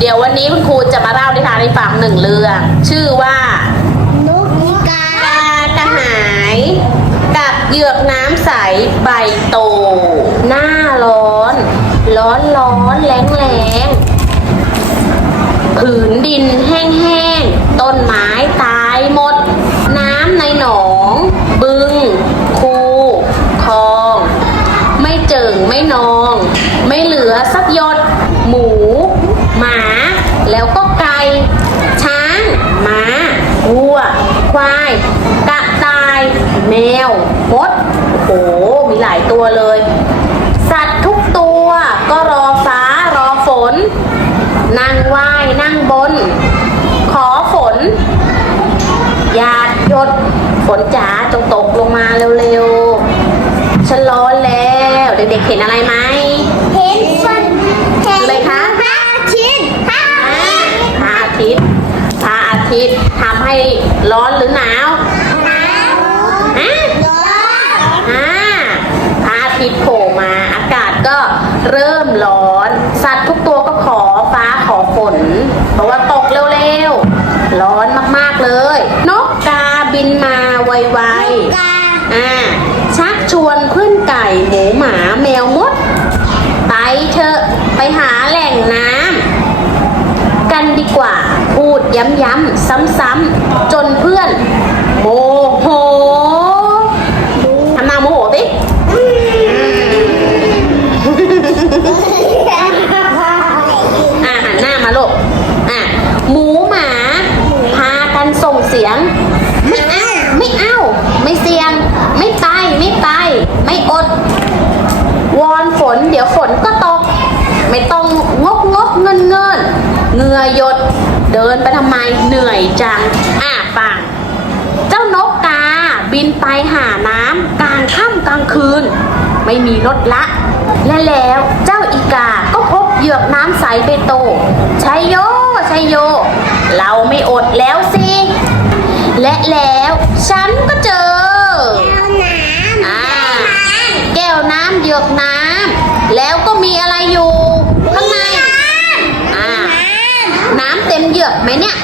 เดี๋ยววันนี้คุณครูจะมาเล่านิทานให้ฟังหนึ่งเรื่อง ชื่อว่า นกกากระหายกับเหยือกน้ำใสใบโต หน้าร้อน ร้อนร้อนแรงแรงผืนดินแห้งแห้งต้นไม้ตายหมด น้ำในหนอง บึง คูคลอง ไม่เจิ่งไม่นอง ไม่เหลือสักหยด หมูหมา แล้วก็ไก่ ช้างม้าวัว ควาย กระต่าย แมวมดโอ้โห มีหลายตัวเลย สัตว์ทุกตัวก็รอฟ้ารอฝน นั่งไหว้นั่งบน ขอฝนหยาดหยดฝนจ๋าจงตกลงมาเร็วๆฉันร้อนแล้ว เด็กๆเห็นอะไรไหม เห็นฟั ร้อนหรือหนาวน้ำฮะร้อนอ่าพระอาทิตย์โผล่มาอากาศก็เริ่มร้อน สัตว์ทุกตัวก็ขอฟ้าขอฝนเพราะว่าตกเร็วๆ ร้อนมากๆเลย นกกาบินมาไวกาๆอ่าชักชวนเพื่อนไก่หมูหมาแมวมด ไปเถอะไปหาแหล่งน้ำกันดีกว่าพูดย้ำๆซ้ำๆจน เพื่อนโมโหทำหน้าโมโหสิอะหันหน้ามาลูกอะหมูหมาพากันส่งเสียง ไม่เอาไม่เอาไม่เสียง ไม่ไปไม่ไปไม่อด วอนฝน เดี๋ยวฝนก็ตก ไม่ต้องงกงกเงินเงินเงื่อหยดเดินไปทำไมเหนื่อยจัง อะฟังเจ้านกกา บินไปหาน้ำกลางค่ำกลางคืน ไม่มีรถละ และแล้วเจ้าอีกาก็พบเหยือกน้ำใสเบโตชัยโยชัยโย เราไม่อดแล้วสิ และแล้วฉันก็เจอ แก้วน้ำ อ่า แก้วน้ำเหยือกน้ำแล้วก็มีอะไรอยู่ข้างในอ่าน้ำเต็มเหยือกไหมเนี่ย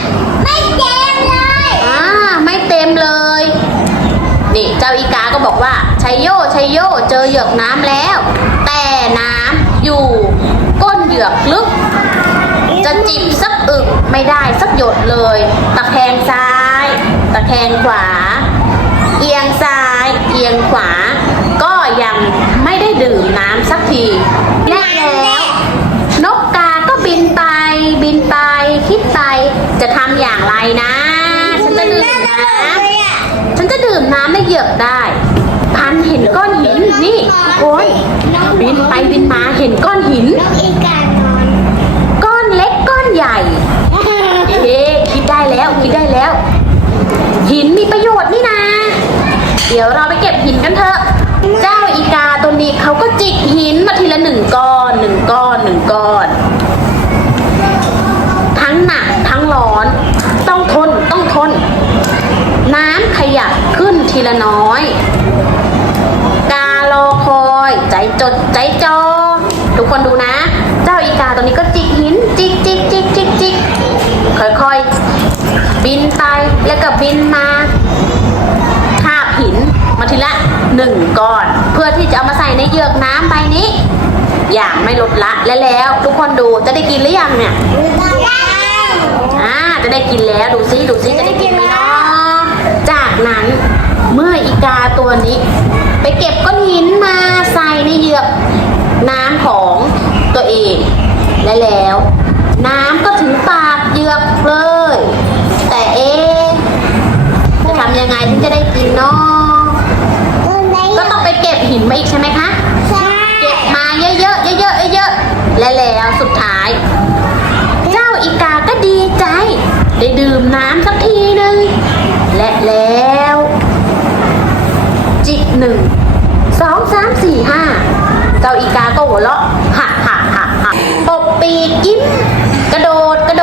ไม่เต็มเลย อ่าไม่เต็มเลย นี่เจ้า อีกาก็บอกว่าชัยโยชัยโยเจอเหยือกน้ำแล้ว แต่น้ำอยู่ก้นเหยือกลึก จะจิบสักอึกไม่ได้สักหยดเลย ตะแคงซ้าย ตะแคงขวา เอียงซ้าย เอียงขวา ก็ยังไม่ได้ดื่มน้ำสักที ลือกได้พันเห็นก้อนหินนี่ทุกคนบินไปบินมาเห็นก้อนหิน ก้อนเล็กก้อนใหญ่เอ๊คิดได้แล้วคิดได้แล้ว หินมีประโยชน์นี่นาเดี๋ยวเราไปเก็บหินกันเถอะ เจ้าอีกาตัวนี้เขาก็จิกหินมาทีละหนึ่งก้อนหนึ่งก้อน ทั้งหนักทั้งร้อน ต้องทนต้องทน น้ำขยับขึ้น ทีละน้อย การอคอยใจจดใจจอทุกคนดูนะ เจ้าอีกาตัวนี้ก็จิกหินจิกจิกจิกจิกจิกค่อยๆ บินไปแล้วก็บินมาคาบหินมาทีละหนึ่งก้อน เพื่อที่จะเอามาใส่ในเหยือกน้ำใบนี้ อย่างไม่ลดละและแล้ว ทุกคนดูจะได้กินหรือยังเนี่ยอ่าจะได้กินแล้วดูซิดูซิจะได้กินไหมเนาะจากนั้น เมื่ออีกาตัวนี้ ไปเก็บก้อนหินมาใส่ในเหยือกน้ำของตัวเอง และแล้ว น้ำก็ถึงปากเหยือกเลย แต่เอ๊ะจะทำยังไงถึงจะได้กินเนาะก็ต้องไปเก็บหินมาอีกใช่ไหมคะเก็บมาเยอะๆเยอะๆเยอะๆและแล้วสุด องสามสี่ห้าเจ้าอีกาก็หัวเราะหักหักหักหักปบปีกยิ้มกระโดดกระ